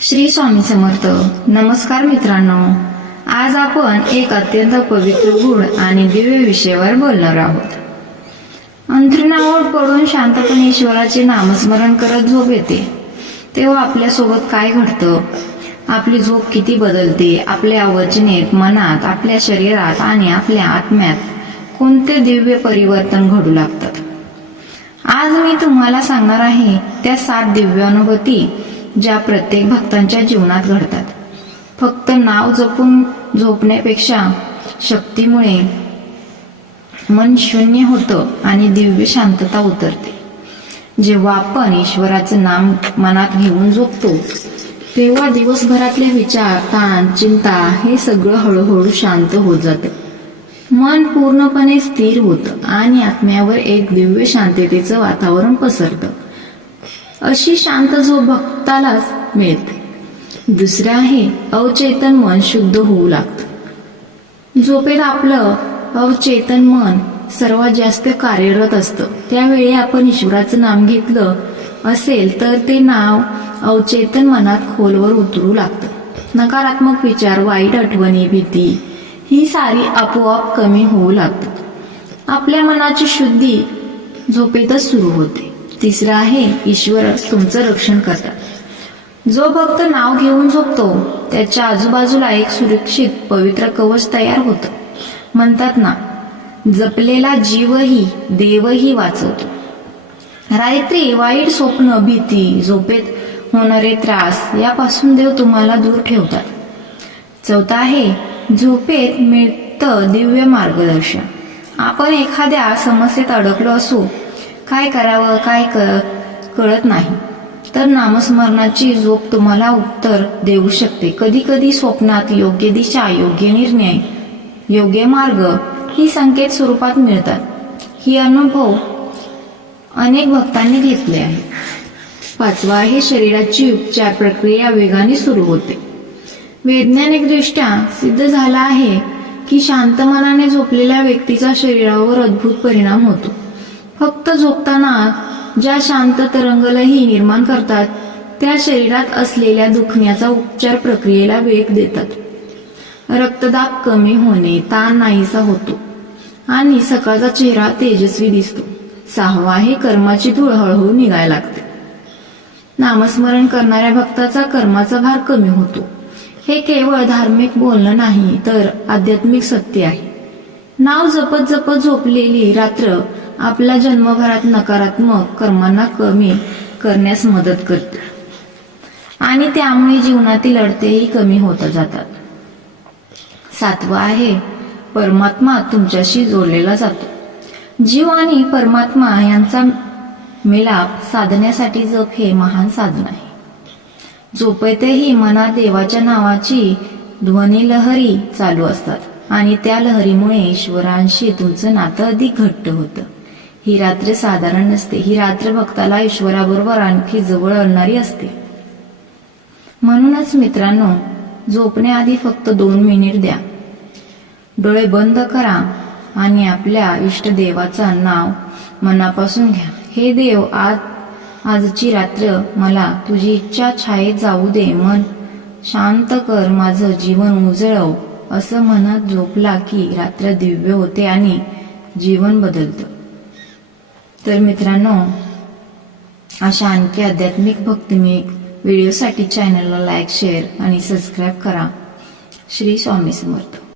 श्री स्वामी समर्थ. नमस्कार मित्रांनो, आज आपण एक अत्यंत पवित्र गुढ आणि दिव्य विषयावर बोलणार आहोत. अंथरुणावर पडून शांतपणे ईश्वराचे नामस्मरण करत झोप येते तेव्हा आपल्यासोबत काय घडतं, आपली झोप किती बदलते, आपल्या वचनेत, मनात, आपल्या शरीरात आणि आपल्या आत्म्यात कोणते दिव्य परिवर्तन घडू लागतात. आज मी तुम्हाला सांगणार आहे त्या 7 दिव्य अनुभूती ज्या प्रत्येक भक्तांच्या जीवनात घडतात. फक्त नाव जपून झोपण्यापेक्षा शक्तीमुळे मन शून्य होतं आणि दिव्य शांतता उतरते. जेव्हा आपण ईश्वराचं नाम मनात घेऊन झोपतो तेव्हा दिवसभरातले विचार, ताण, चिंता हे सगळं हळूहळू शांत होत जातं. मन पूर्णपणे स्थिर होतं आणि आत्म्यावर एक दिव्य शांततेचं वातावरण पसरतं. अशी शांत झोप भक्तालाच मिळते. दुसरं आहे अवचेतन मन शुद्ध होऊ लागतं. झोपेत आपलं अवचेतन मन सर्वात जास्त कार्यरत असतं. त्यावेळी आपण ईश्वराचं नाम घेतलं असेल तर ते नाव अवचेतन मनात खोलवर उतरू लागतं. नकारात्मक विचार, वाईट आठवणी, भीती ही सारी आपोआप कमी होऊ लागतात. आपल्या मनाची शुद्धी झोपेतच सुरू होते. तिसरं आहे ईश्वर तुमचं रक्षण करतात. जो भक्त नाव घेऊन झोपतो त्याच्या आजूबाजूला एक सुरक्षित पवित्र कवच तयार होतं. म्हणतात ना, जपलेला जीवही देवही वाचवतो. रात्री वाईट स्वप्न, भीती, झोपेत होणारे त्रास यापासून देव तुम्हाला दूर ठेवतात. चौथा आहे झोपेत मिळतं दिव्य मार्गदर्शन. आपण एखाद्या समस्येत अडकलो असू, काय करावं काय कळत नाही, तर नामस्मरणाची झोप तुम्हाला उत्तर देऊ शकते. कधी कधी स्वप्नात योग्य दिशा, योग्य निर्णय, योग्य मार्ग ही संकेत स्वरूपात मिळतात. ही अनुभव अनेक भक्तांनी घेतले आहे. 5वा आहे शरीराची उपचार प्रक्रिया वेगाने सुरू होते. वैज्ञानिकदृष्ट्या सिद्ध झाला आहे की शांत मनाने झोपलेल्या व्यक्तीचा शरीरावर अद्भुत परिणाम होतो. फक्त झोपताना ज्या शांत तरंगलहरी निर्माण करतात त्या शरीरात असलेल्या दुखण्याचा उपचार प्रक्रियेला वेग देतात. रक्तदाब कमी होणे, ताण नाहीसा होतो आणि सकाळचा चेहरा तेजस्वी दिसतो. 6वा आहे कर्माची धूळ हळूहळू निघायला लागते. नामस्मरण करणाऱ्या भक्ताचा कर्माचा भार कमी होतो. हे केवळ धार्मिक बोलणं नाही तर आध्यात्मिक सत्य आहे. नाव जपत जपत झोपलेली रात्र आपल्या जन्मभरात नकारात्मक कर्मांना कमी करण्यास मदत करते आणि त्यामुळे जीवनातील अडथळेही कमी होत जातात. 7वा आहे परमात्मा तुमच्याशी जोडलेला जातो. जीव आणि परमात्मा यांचा मिलाप साधण्यासाठी जप हे महान साधन आहे. झोपेतही मनात देवाच्या नावाची ध्वनी लहरी चालू असतात आणि त्या लहरीमुळे ईश्वरांशी तुमचं नातं अधिक घट्ट होतं. ही रात्र साधारण नसते. ही रात्र भक्ताला ईश्वराबरोबर आणखी जवळ आणणारी असते. म्हणूनच मित्रांनो, झोपण्याआधी फक्त 2 मिनिट द्या. डोळे बंद करा आणि आपल्या इष्टदेवाचं नाव मनापासून घ्या. हे देव, आजची रात्र मला तुझी इच्छा छायेत जाऊ दे. मन शांत कर, माझं जीवन उजळव. असं म्हणत झोपला की रात्र दिव्य होते आणि जीवन बदलतं. तर मित्रांनो, अशा आणखी आध्यात्मिक भक्तिमय व्हिडिओसाठी चॅनलला लाईक, शेअर आणि सबस्क्राईब करा. श्री स्वामी समर्थ.